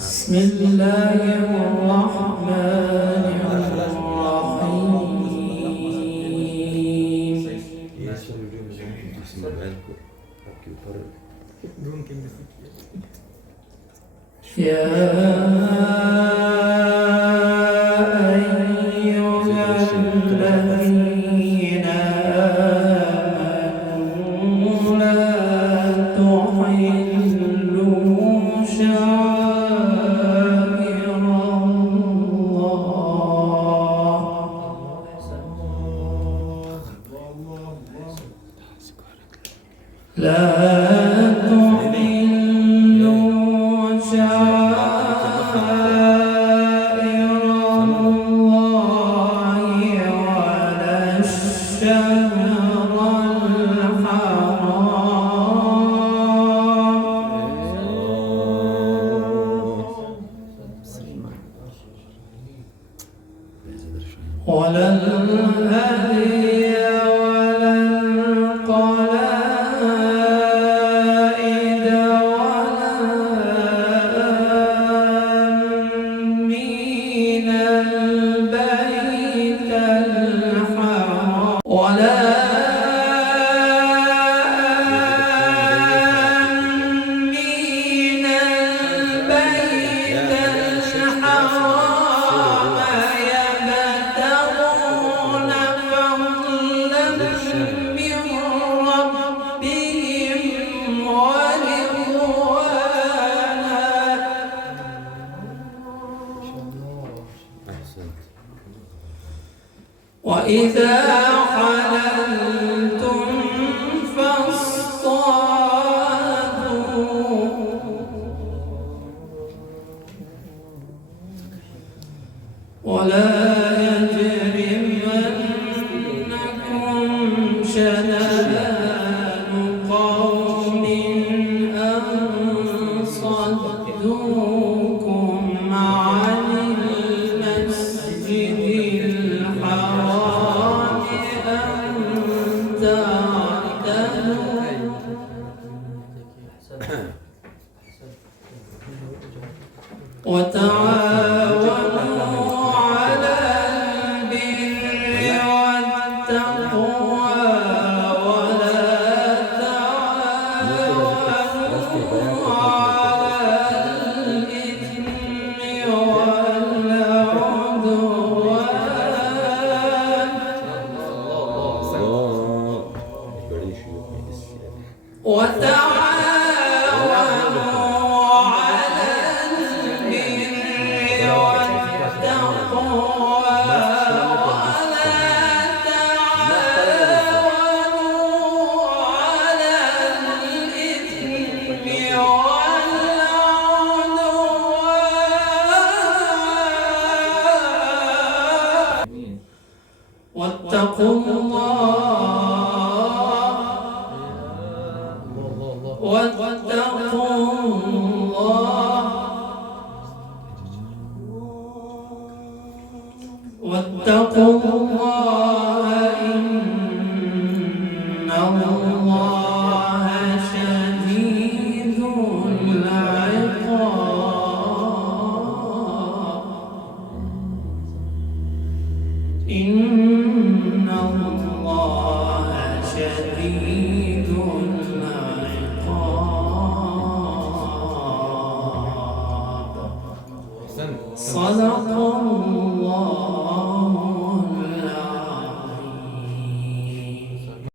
بسم الله الرحمن الرحيم. يا أيها الذين آمنوا لا تحلوا شعائر الله لا تحلوا شعائر الله ولا الشهر الحرام ولا الهدي ولا القلائد ولا آمين البيت الحرام ولا آمين البيت الحرام يبتغون فضلا من ربهم ورضوانا وإذا حللتم فاصطادوا ولا يجرمنكم شنآن قوم أن صدوكم عن المسجد الحرام أن تعتدوا وتعاونوا على البر والتقوى ولا تعاونوا على الإثم والعدوان وتعاونوا على البر والتقوى ولا تعاونوا على الإثم والعدوان واتقوا الله إن الله شديد العقاب إن الله شديد العقاب صدق الله